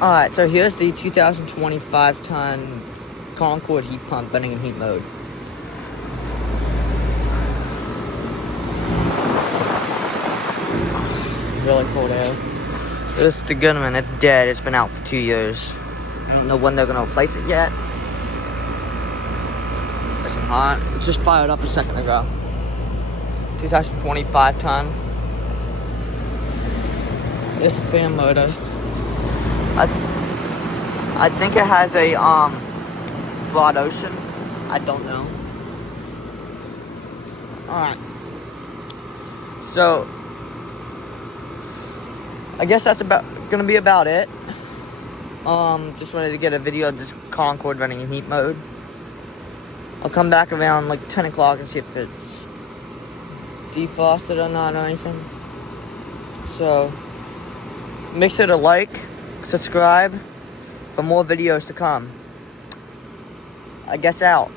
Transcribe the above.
Alright, so here's the 2025 ton Concord heat pump running in heat mode. Really cold air. This is the good one. It's dead. It's been out for 2 years. I don't know when they're gonna replace it yet. It's hot. It just fired up a second ago. 2025 ton. This is fan motor. I think it has a broad ocean. I don't know. Alright. So I guess that's gonna be about it. Just wanted to get a video of this Concord running in heat mode. I'll come back around like 10 o'clock and see if it's defrosted or not or anything. So make sure to like, subscribe for more videos to come. I guess out.